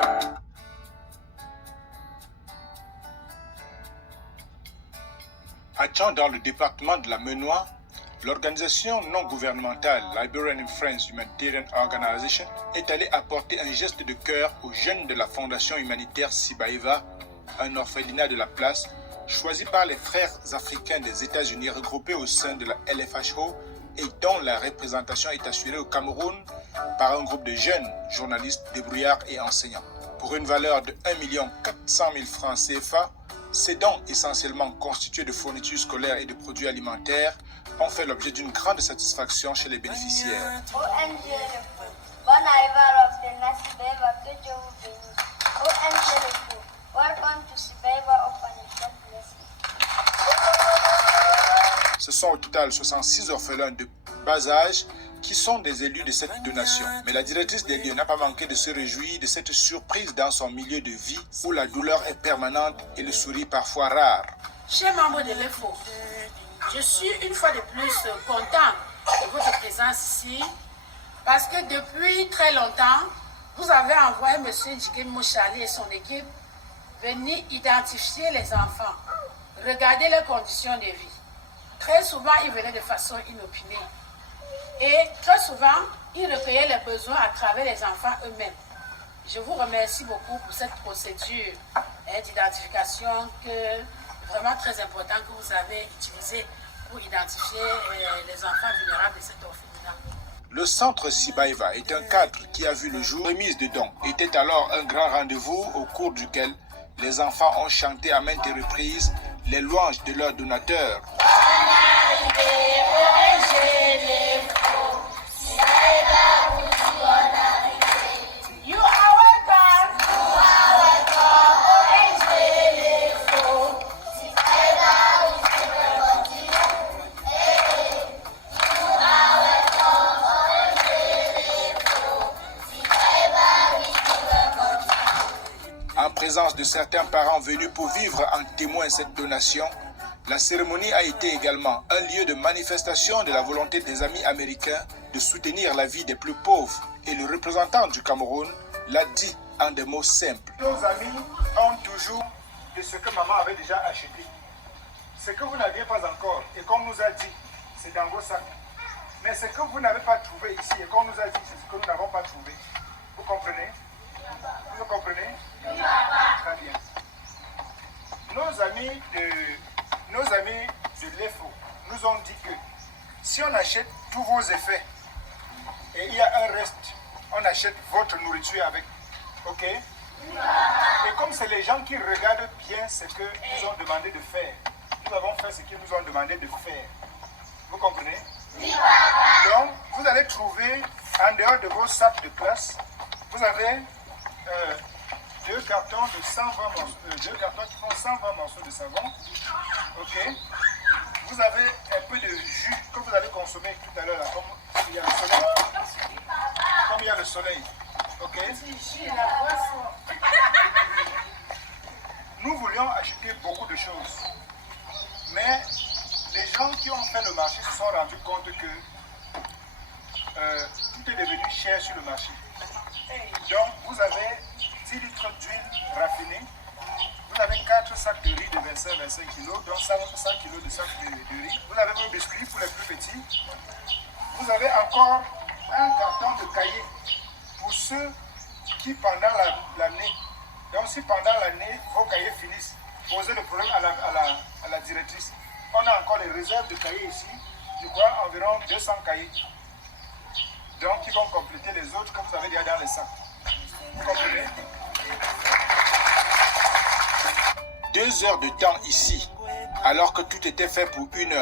À Tchang, dans le département de la Menois, l'organisation non gouvernementale Liberian and Friends Humanitarian Organization est allée apporter un geste de cœur aux jeunes de la fondation humanitaire Sibaiva, un orphelinat de la place, choisi par les frères africains des États-Unis regroupés au sein de la LFHO et dont la représentation est assurée au Cameroun par un groupe de jeunes journalistes, débrouillards et enseignants. Pour une valeur de 1 400 000 francs CFA, ces dons, essentiellement constitués de fournitures scolaires et de produits alimentaires, ont fait l'objet d'une grande satisfaction chez les bénéficiaires. Ce sont au total 66 orphelins de bas âge qui sont des élus de cette donation. Mais la directrice des lieux n'a pas manqué de se réjouir de cette surprise dans son milieu de vie où la douleur est permanente et le sourire parfois rare. Chers membres de l'EFO, je suis une fois de plus content de votre présence ici parce que depuis très longtemps, vous avez envoyé M. Djiké Mouchali et son équipe venir identifier les enfants, regarder leurs conditions de vie. Très souvent, ils venaient de façon inopinée. Et très souvent, ils recueillaient les besoins à travers les enfants eux-mêmes. Je vous remercie beaucoup pour cette procédure d'identification vraiment très importante que vous avez utilisée pour identifier les enfants vulnérables de cet orphelinat. Le centre Sibaiva est un cadre qui a vu le jour. La remise de dons était alors un grand rendez-vous au cours duquel les enfants ont chanté à maintes reprises les louanges de leurs donateurs. En présence de certains parents venus pour vivre en témoin cette donation, la cérémonie a été également un lieu de manifestation de la volonté des amis américains de soutenir la vie des plus pauvres. Et le représentant du Cameroun l'a dit en des mots simples. Nos amis ont toujours de ce que maman avait déjà acheté. Ce que vous n'aviez pas encore et qu'on nous a dit, c'est dans vos sacs. Mais ce que vous n'avez pas trouvé ici et qu'on nous a dit, c'est ce que nous n'avons pas trouvé. Vous comprenez? Vous comprenez? Très bien. Nos amis de l'EFO nous ont dit que si on achète tous vos effets et il y a un reste, on achète votre nourriture avec. Ok? Et comme c'est les gens qui regardent bien ce que nous ont demandé de faire, nous avons fait ce qu'ils nous ont demandé de faire. Vous comprenez? Donc, vous allez trouver en dehors de vos sacs de classe, vous avez deux cartons de 120 morceaux, deux cartons qui font 120 morceaux de savon. Ok. Vous avez un peu de jus que vous allez consommer tout à l'heure, comme il y a le soleil. Comme il y a le soleil. Ok. Nous voulions acheter beaucoup de choses. Mais les gens qui ont fait le marché se sont rendus compte que tout est devenu cher sur le marché. Donc vous avez 10 litres d'huile raffinée, vous avez 4 sacs de riz de 25 kg, donc 100 kg de sacs de riz. Vous avez vos biscuits pour les plus petits. Vous avez encore un carton de cahiers pour ceux qui pendant l'année, donc si pendant l'année vos cahiers finissent, posez le problème à la directrice. On a encore les réserves de cahiers ici, je crois environ 200 cahiers. Donc ils vont compléter les autres que vous avez déjà dans les sacs. Vous comprenez? 2 heures de temps ici, alors que tout était fait pour 1 heure.